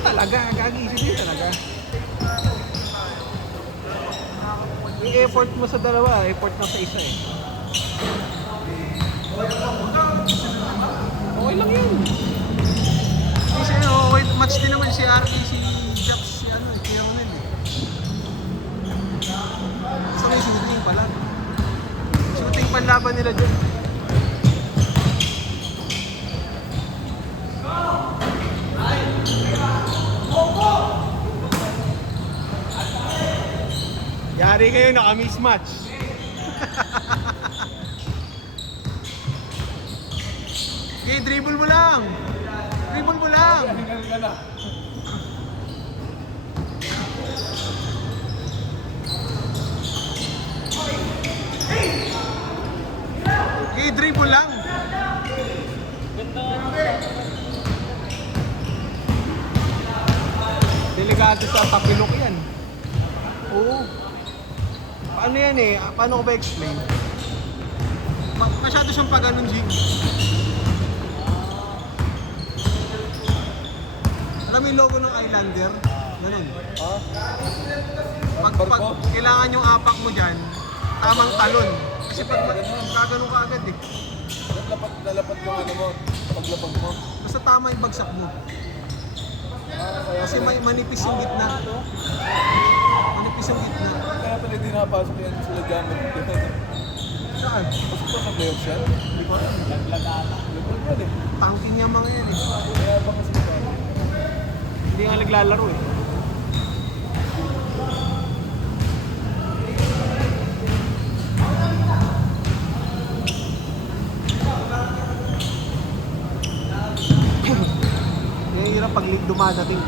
din talaga. Gagi, easy din talaga. Yung effort mo sa dalawa, effort mo sa isa eh. Okay lang yun. Kasi okay, match din naman si RK, si Japs, si ano, kaya ko nun eh. Basta may shooting pala. Shooting panlaban nila dyan. Yari kayo, naka-mismatch. Okay, dribble mo lang. Dribble mo lang. Okay, dribble lang. Delikado sa tapilok yan. Oo. Paano yan eh? Paano ko ba explain? Masyado siyang pag-anon, G. Alam mo yung logo ng Islander? Ganun. Pag kailangan yung apak mo dyan, tamang talon. Kasi pag kagano ka agad eh. Lalapat yung ano mo, paglapag mo. Basta tama yung bagsak mo. Kasi may manipis yung gitna. Manipis yung gitna. Kaya pala hindi nakapasok yan sila Jammer. Saan? Pasok ba sa playoff siya? Hindi ko alam. Laglag yan eh. Tangking niya mga yan eh. Kaya ba kasi ba? Hindi nga naglalaro eh. Nahihirap pag dumadating.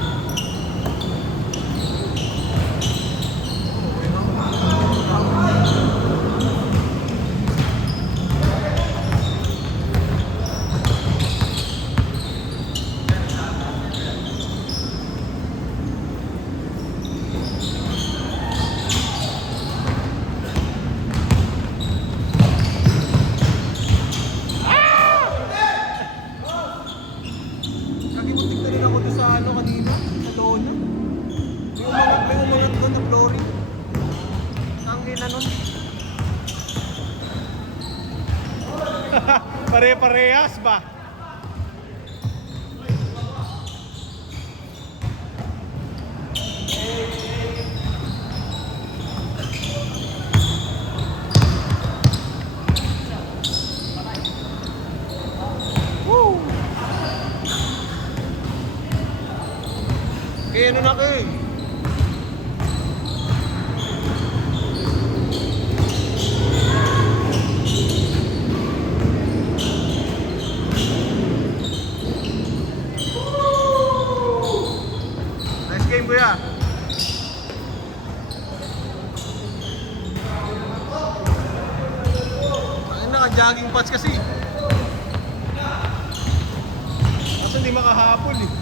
Kagimuntik na rin ako doon sa ano kanina, sa Dona. May umangat doon na flooring. Tangin na nun. Pare-parehas ba? Woo! Kaya ano na kayo eh. Nice game, kuya. Ay, naka-jogging pants kasi. Kasi hindi makahapon eh.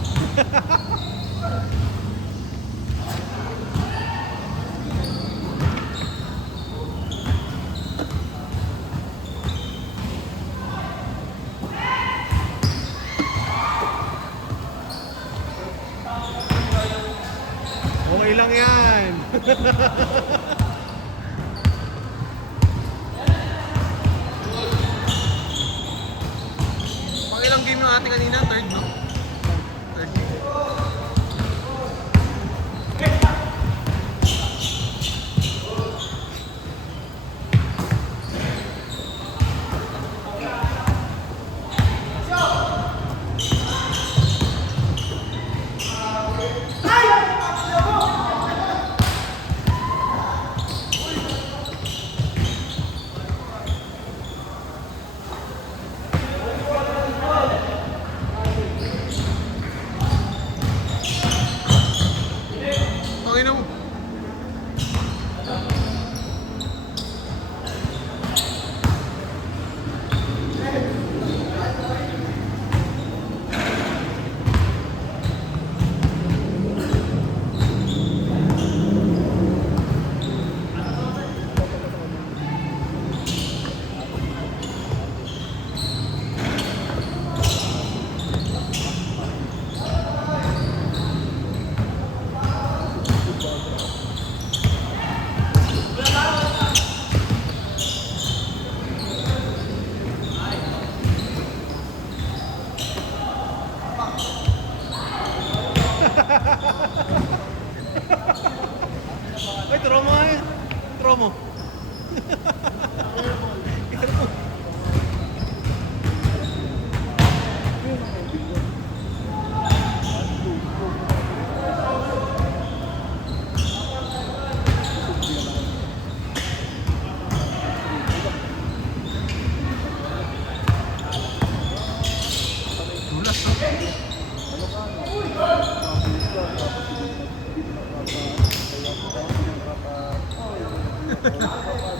Okay lang yan. Pangilang game ng ating kanina? Third, no? Third game.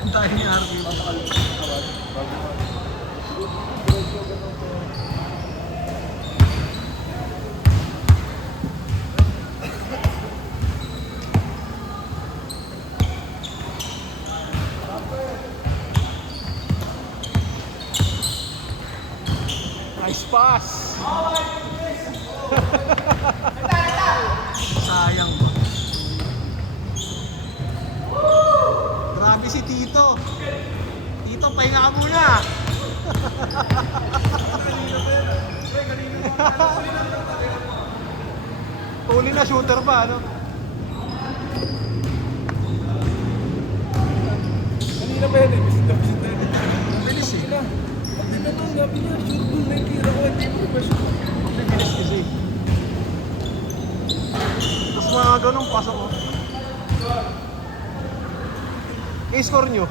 Ang tayo ni Arvin. Nice pass! Sayang ba? Grabe si Tito. Tito, pahinga ka muna. Huli na, shooter pa, ano? Kanina pa yan eh. Bisit na yun. Bilis eh. Pag tinanong, sabi niya, shoot ball na yung tira ko. Hindi mo ba shoot? Bilis kasi. Tapos mga ganun, pasok ko. I-score nyo.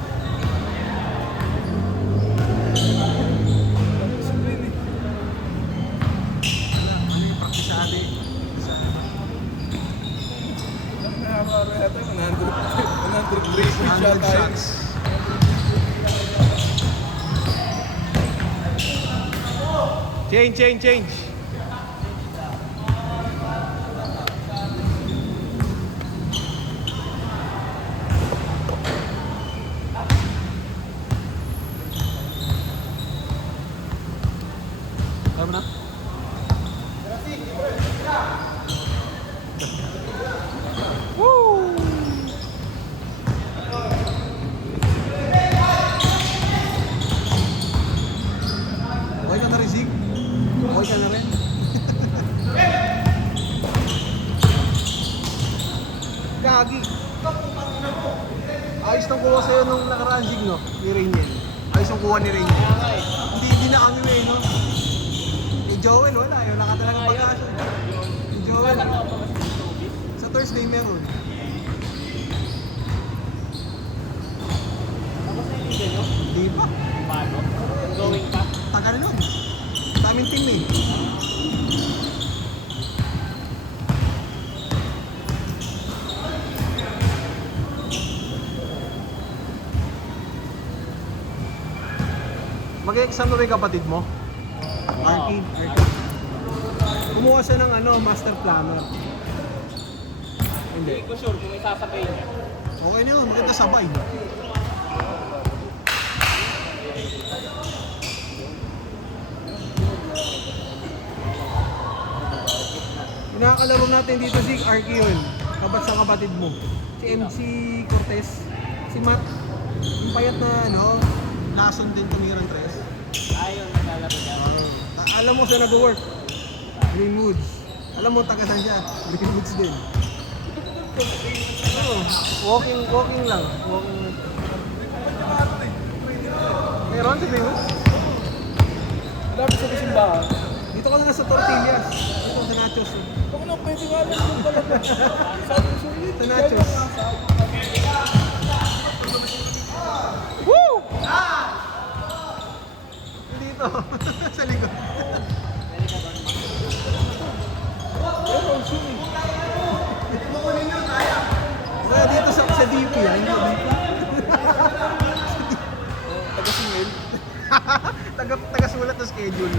Discipline eh. Ano yung praktisade? Nakakaro yata yung 100 break 100 shot tayo. shots. Change. Tama na? Woo! Okay ka na rin, Zig? Okay ka na rin? Gagi! Ayos nang kuha sa'yo nung nakaraan, Zig, no? Ni Rainiel. Ayos ang kuha ni Rainiel. Hindi na kami, no? Ni Joel, wala. Yung nakatalagang pag-asa. Ni Joel. Sa Thursday meron. Hindi pa. Going pa. Tagal nun. Daming team eh. Mag-exam na ba yung kapatid mo? Arky. Kumuha siya ng master planner. Hindi. Hindi ko sure kung may sasabay niya. Okay na yun, maganda sabay. Yung nakakalaro natin dito si Arky yun. Kabat sa kapatid mo. Si MC Cortez. Si Matt. Yung payat na lason din tumirang tres. Ayun, naglalaro niya. Alam mo siya nag-work. Greenwoods. Alam mo taga saan siya? Greenwoods din. Walking lang. Walking. Meron si Greenwoods? Lapit sa simbahan. Dito ka na sa Tortillas. Dito sa Nachos. Kung na pwede nga lang yung talaga. Sabi ko sulit. Sa Nachos. Woo! Dito. Sa likod. Pero ang sulit. Kaya dito sa DP. Hindi DP. Taga-singil. Taga-sulat na schedule.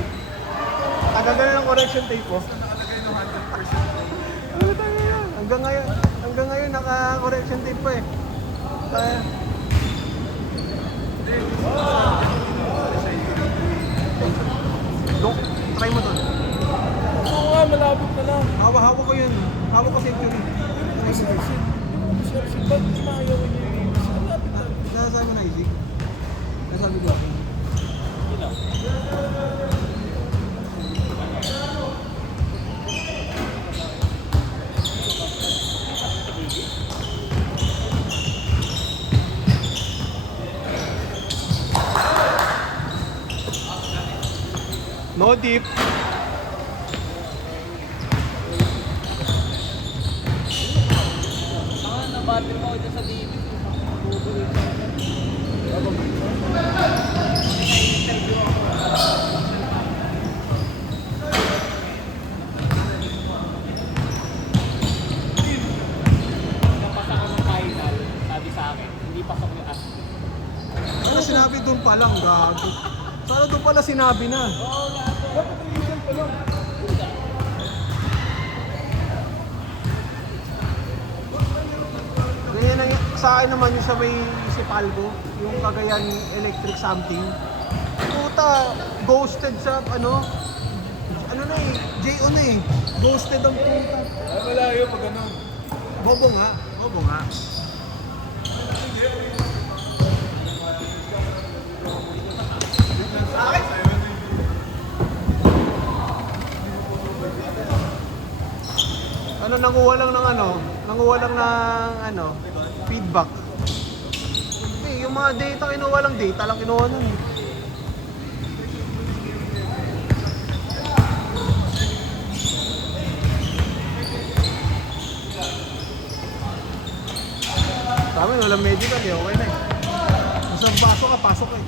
Taga-gano'n ng correction tape po. Nakalagay ng 100%. Ano tayo yan? Hanggang ngayon naka-correction tape pa eh. Dok, try mo to. Oo nga, malapit na lang. Hawak ko yun. Hawak ko safety. Kasi ba't maayaw niya yung malapit na. Nasasabi mo na, Isig? Nasabi ko. No deep. Saka nabattle mo ako dyan sa TV. pa lang, gago. Sana doon pala sinabi na. Dapat revision pa lang. Ganyan na, sa akin naman yung sa may Sipalgo, yung Cagayan Electric something. Puta, ghosted sa ano na eh, JO na eh. Ghosted ang puta. Ay, malayo pag ano. Bobo nga, bobo nga. Ano, nanguha lang ng feedback. Hindi, yung mga data kinuha lang, data lang kinuha nun. Tama, walang medical eh, okay na eh. Basta pasok ka, pasok eh.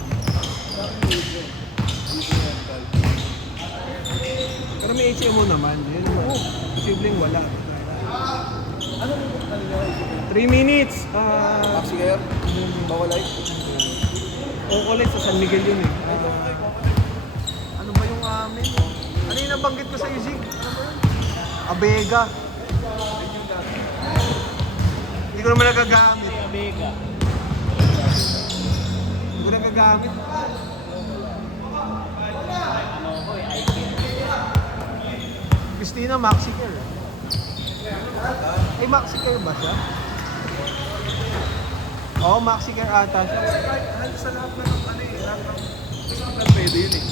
Pero may HMO naman, yun. Posibleng wala. Ano yung kanina? 3 minutes. Maxi Air? Bawalay? Kukulit sa San Miguel yun eh. Ito ay, bawalay. Ano ba yung amin? Ano yung nabanggit ko sa Zig? Ano ba yun? Abega. Hindi ko naman nagagamit. Mega. Hindi ko nagagamit. Ano ko eh, iCare. Christina, Maxicare. Ay, Maxicare ba siya? Oo, Maxicare ata siya. Halos sa lahat na ng ano eh, lahat ng hospital pwede yun eh.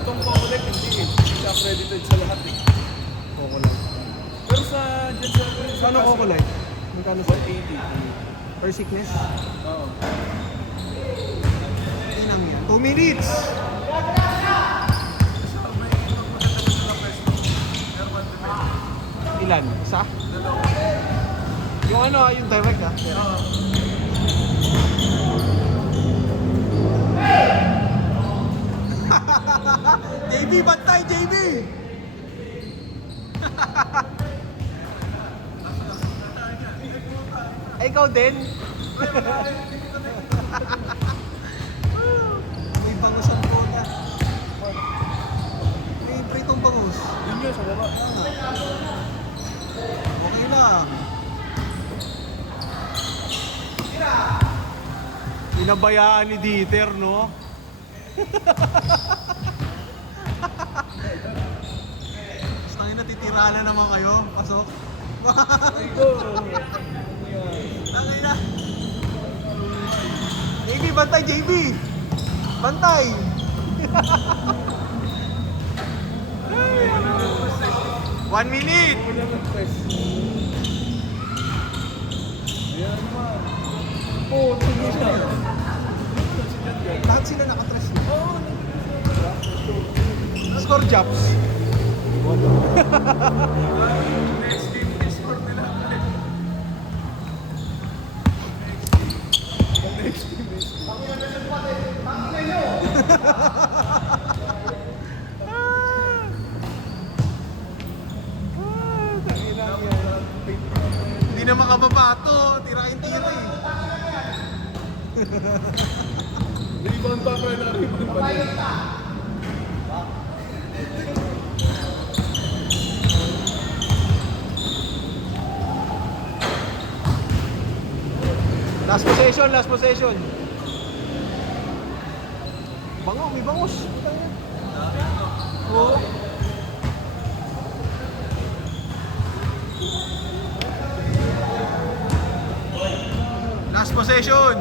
Itong Cocolec hindi eh. Hindi accredited sa lahat eh. Kukulay. Pero sa dyan sa... Saan ang kukulay? Magkano sa 180. per sickness? Oo. Yan lang yan. 2 minutes! Ilan? Isa? Yung ano yung direct JB, bantay JB! Ay, ikaw din? May bangus ang puta. May pritong bangus. Yun yun, sa baba. Okay lang. Pinabayaan ni Dieter, no? Tangina, titira na naman kayo. Pasok. Ay, go! Tangina. JB, bantay JB! Bantay! One minute! Wala mag-press. Ayan naman. Oo, tingin siya. Lahat sila nakatrash na. Oo, Score jobs. next game, next score nila. Next game, next game. Hindi na makababa to. Tirain-tira eh. Rebound pa pa na, rebound pa na. Last possession, last possession. Bango, may bangus. Oo. Last possession.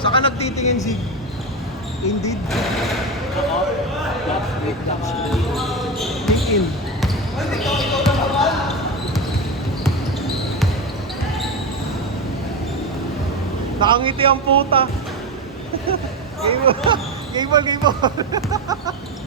Saan ka nagtitingin, Zig? Indeed. Last week, saka... LinkedIn. Nakangiti ang puta. Game ball, game ball.